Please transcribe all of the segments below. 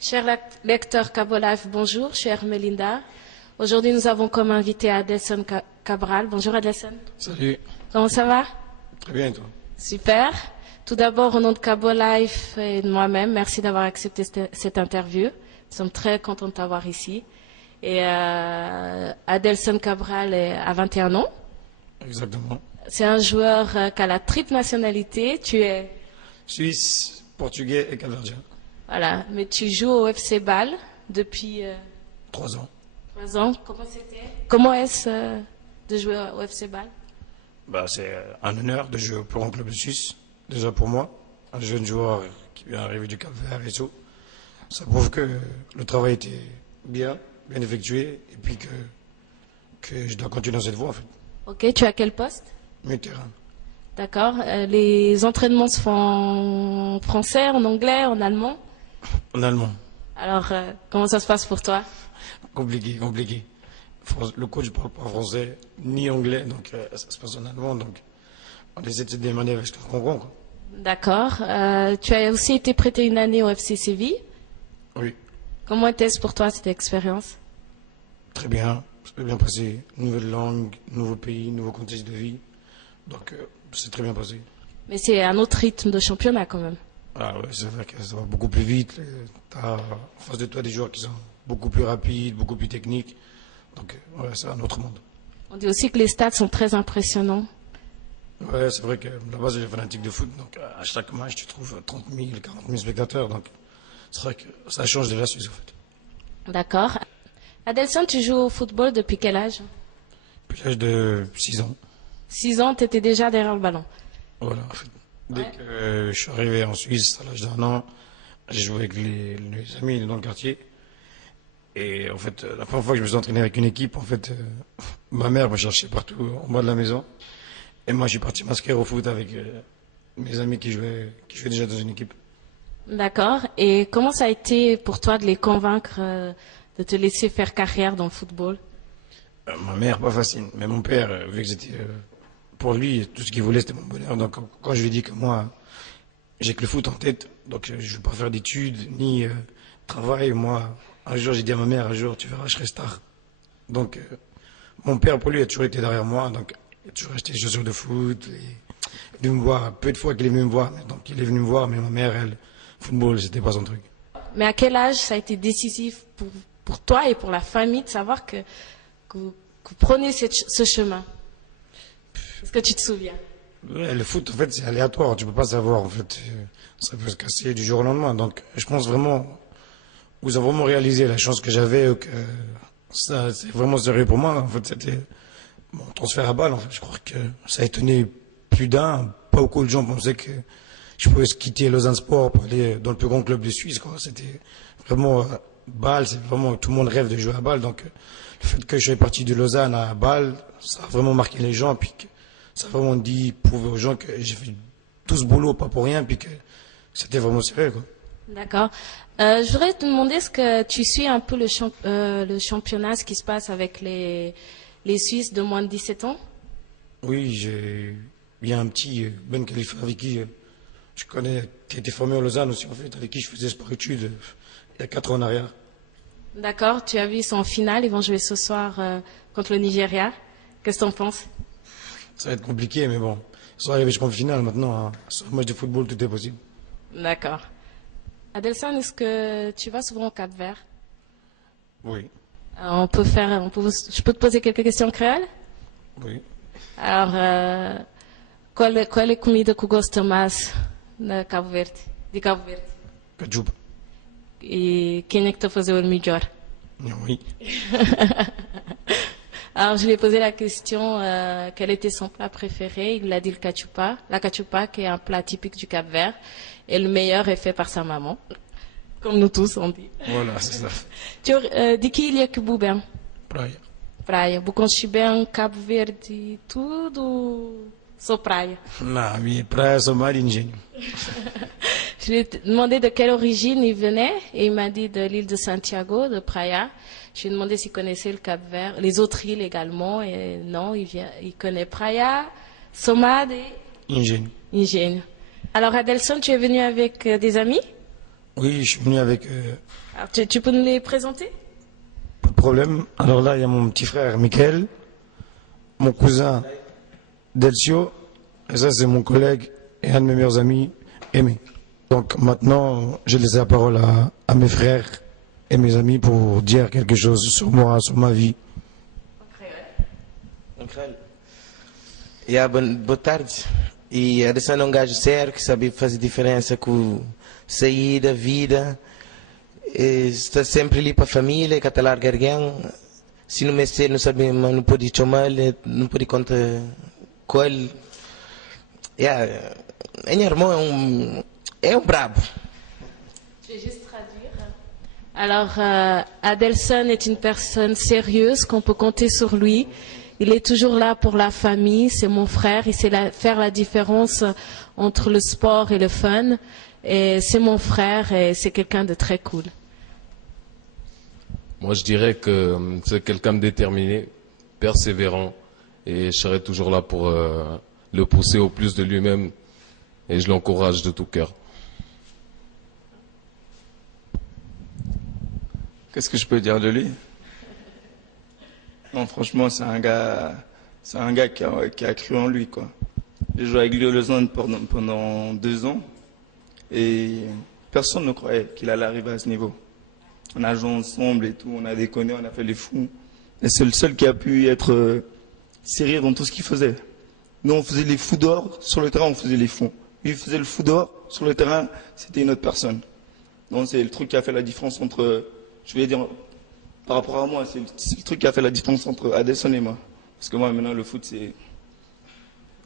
Cher lecteur Cabo Life, bonjour. Chère Melinda, aujourd'hui nous avons comme invité Adelson Cabral. Bonjour Adelson. Salut. Comment ça va? Très bien, et toi? Super. Tout d'abord, au nom de Cabo Life et de moi-même, merci d'avoir accepté cette interview. Nous sommes très contents de t'avoir ici. Et Adelson Cabral a 21 ans. Exactement. C'est un joueur qui a la triple nationalité. Tu es Suisse, portugais et capverdien. voilà, mais tu joues au FC Bâle depuis 3 ans. 3 ans. Comment est-ce de jouer au FC Bâle? C'est un honneur de jouer au plus grand club de Suisse, déjà pour moi, un jeune joueur qui vient d'arriver du Cap-Vert et tout. Ça prouve que le travail était bien effectué et puis que je dois continuer dans cette voie en fait. Ok, tu as quel poste? Milieu de terrain. D'accord. Les entraînements se font en français, en anglais, en allemand? En allemand. Alors, comment ça se passe pour toi? Compliqué. Le coach ne parle pas français ni anglais, donc ça se passe en allemand, donc on essaie de se démarrer avec ce qu'on comprend, quoi. D'accord. Tu as aussi été prêté une année au FC Séville. Oui, Comment était-ce pour toi cette expérience? très bien, ça s'est bien passé. Nouvelle langue, nouveau pays, nouveau contexte de vie, donc c'est très bien passé. Mais c'est un autre rythme de championnat quand même. Ah ouais, c'est vrai que ça va beaucoup plus vite. Tu as en face de toi des joueurs qui sont beaucoup plus rapides, beaucoup plus techniques, donc ouais, c'est un autre monde. On dit aussi que les stats sont très impressionnants. Ouais, c'est vrai que là-bas, j'ai fanatique de foot, donc à chaque match, tu trouves 30 000, 40 000 spectateurs, donc c'est vrai que ça change de la Suisse, en fait. D'accord. Adelson, tu joues au football depuis quel âge? Depuis l'âge de 6 ans, 6 ans, tu étais déjà derrière le ballon. voilà, en fait. Dès Ouais. que je suis arrivé en Suisse, à l'âge d'1 an, j'ai joué avec les amis dans le quartier. Et en fait, la première fois que je me suis entraîné avec une équipe, en fait, ma mère me cherchait partout en bas de la maison. Et moi, je suis parti m'inscrire au foot avec mes amis qui jouaient déjà dans une équipe. D'accord. Et comment ça a été pour toi de les convaincre de te laisser faire carrière dans le football? Ma mère, pas facile. Mais mon père, vu que c'était. Pour lui, tout ce qu'il voulait, c'était mon bonheur. Donc, quand je lui ai dit que moi, j'ai que le foot en tête, donc je ne veux pas faire d'études, ni travail, moi, un jour, j'ai dit à ma mère, un jour, tu verras, je serai star. Donc, mon père, pour lui, a toujours été derrière moi. Donc, il a toujours acheté des chaussures de foot. Il est venu me voir. Peu de fois qu'il est venu me voir. Donc, il est venu me voir, mais ma mère, elle, football, c'était pas son truc. Mais à quel âge ça a été décisif pour toi et pour la famille de savoir que vous prenez ce chemin? Est-ce que tu te souviens? Ouais, le foot, en fait, c'est aléatoire. Tu peux pas savoir, en fait. Ça peut se casser du jour au lendemain. Donc, je pense vraiment, vous avez vraiment réalisé la chance que j'avais, que ça, c'est vraiment sérieux pour moi. En fait, c'était mon transfert à Bâle. En fait, je crois que ça a étonné plus d'un. Pas beaucoup de gens pensaient que je pouvais quitter Lausanne Sport pour aller dans le plus grand club de Suisse, quoi. C'était vraiment Bâle, c'est vraiment tout le monde rêve de jouer à Bâle. Donc, le fait que je sois parti de Lausanne à Bâle, ça a vraiment marqué les gens, puis que ça a vraiment dit, prouvé aux gens que j'ai fait tout ce boulot pas pour rien, puis que c'était vraiment sérieux, quoi. D'accord. Je voudrais te demander, est-ce que tu suis un peu le championnat, ce qui se passe avec les Suisses de moins de 17 ans? Oui, il y a un petit Ben Khalifa avec qui je connais, qui a été formé à Lausanne aussi, en fait, avec qui je faisais sport-études il y a 4 ans en arrière. D'accord. Tu as vu, ils sont en finale. Ils vont jouer ce soir contre le Nigeria. Qu'est-ce que tu en penses? Ça va être compliqué, mais bon, ils sont arrivés jusqu'en finale maintenant. Hein. Sur un match de football, tout est possible. D'accord. Adelson, est-ce que tu vas souvent au Cap-Vert? Oui, Je peux te poser quelques questions en créole? oui. Alors, qual é a comida que gosta mais de Cabo Verde? De Cabo Verde? Kajuba. E quem é que está a fazer o melhor? Oui. Alors, je lui ai posé la question quel était son plat préféré. Il a dit le cachupa. La cachupa, qui est un plat typique du Cap-Vert. Et le meilleur est fait par sa maman. Comme nous tous, on dit. Voilà, c'est ça. De que ilha que bem? Praia. Praia. Buconchibem, Cabo Verde, tudo sou praia. Non, mais praia, c'est mal ingénieux. Je lui ai demandé de quelle origine il venait et il m'a dit de l'île de Santiago, de Praia. Je lui ai demandé s'il connaissait le Cap-Vert, les autres îles également, et non, il connaît Praia, Somad et Ingénieux. Ingêne. Alors Adelson, tu es venu avec des amis? Oui, je suis venu avec Alors, tu peux nous les présenter? pas de problème. Alors là, il y a mon petit frère Michael, mon cousin Delcio, et ça c'est mon collègue et un de mes meilleurs amis, Aimé. Donc maintenant, j'ai laissé la parole à mes frères et mes amis pour dire quelque chose sur moi, sur ma vie. Boa tarde. E a Adesanya é um gajo sério que sabe fazer diferença com saída, vida. E está sempre ali para a família, que está larga alguém. Se não mexer, não sabe, mas não pode chamar, não pode contar com ele. Meu irmão é um brabo. Je vais juste traduire. Alors, Adelson est une personne sérieuse, qu'on peut compter sur lui. Il est toujours là pour la famille, c'est mon frère, il sait faire la différence entre le sport et le fun. Et c'est mon frère et c'est quelqu'un de très cool. Moi, je dirais que c'est quelqu'un de déterminé, persévérant, et je serai toujours là pour le pousser au plus de lui-même, et je l'encourage de tout cœur. Qu'est-ce que je peux dire de lui? Non, franchement, c'est un gars qui a cru en lui, quoi. J'ai joué avec lui au Lausanne pendant 2 ans, et personne ne croyait qu'il allait arriver à ce niveau. On a joué ensemble et tout, on a déconné, on a fait les fous. Et c'est le seul qui a pu être sérieux dans tout ce qu'il faisait. Nous, on faisait les fous dehors, sur le terrain, on faisait les fous. Lui, il faisait le fou dehors, sur le terrain, c'était une autre personne. Donc, c'est le truc qui a fait la différence entre, je vais dire, par rapport à moi, c'est le truc qui a fait la différence entre Adelson et moi. Parce que moi, maintenant, le foot,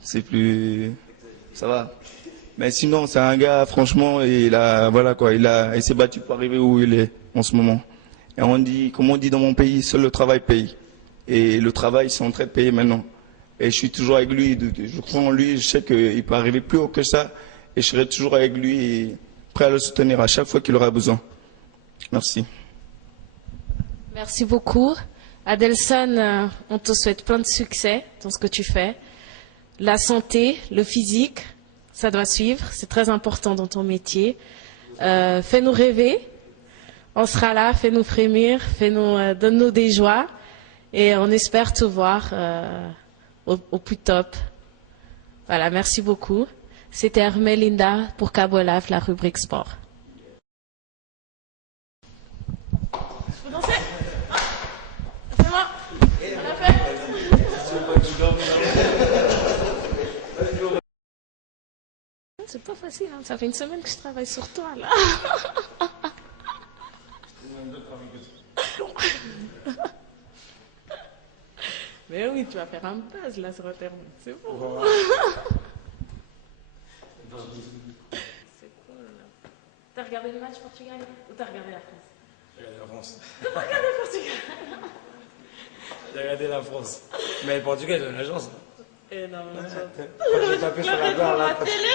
c'est plus, ça va. Mais sinon, c'est un gars, franchement, voilà quoi, il s'est battu pour arriver où il est en ce moment. Et on dit, comme on dit dans mon pays, seul le travail paye. Et le travail, c'est en train de payer maintenant. Et je suis toujours avec lui, je crois en lui, je sais qu'il peut arriver plus haut que ça. Et je serai toujours avec lui et prêt à le soutenir à chaque fois qu'il aura besoin. Merci. Merci beaucoup. Adelson, on te souhaite plein de succès dans ce que tu fais. La santé, le physique, ça doit suivre, c'est très important dans ton métier. Fais-nous rêver, on sera là, fais-nous frémir, donne-nous des joies et on espère te voir au plus top. Voilà, merci beaucoup. C'était Hermelinda pour Cabo Live, la rubrique sport. Je peux danser? C'est moi. On a fait. C'est pas facile, hein. Ça fait une semaine que je travaille sur toi là. Mais oui, tu vas faire un buzz là sur Internet, c'est bon. C'est cool. T'as regardé le match Portugal ou t'as regardé la France? J'ai regardé la France. T'as pas regardé le Portugal? J'ai regardé la France. Mais le Portugal, il a une agence. Eh non, mais J'ai tapé sur la barre là. télé.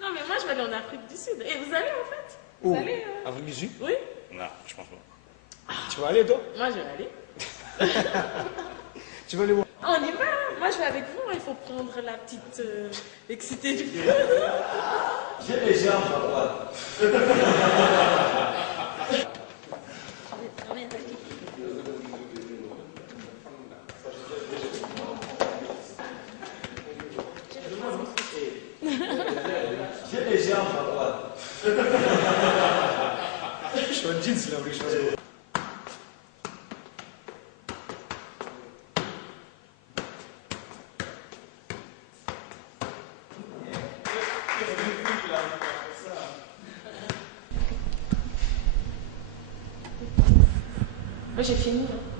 Non, mais moi je vais aller en Afrique du Sud. Et vous allez en fait? Vous allez Afrique du Sud? Oui. Non, je pense pas. Tu vas aller toi? Moi je vais aller. Tu vas aller voir? On y va. Moi je vais avec vous. Il faut prendre la petite excitée du feu. J'ai les jambes, J'ai les jambes, Je suis en jeans là, je suis Moi j'ai fini. Hein.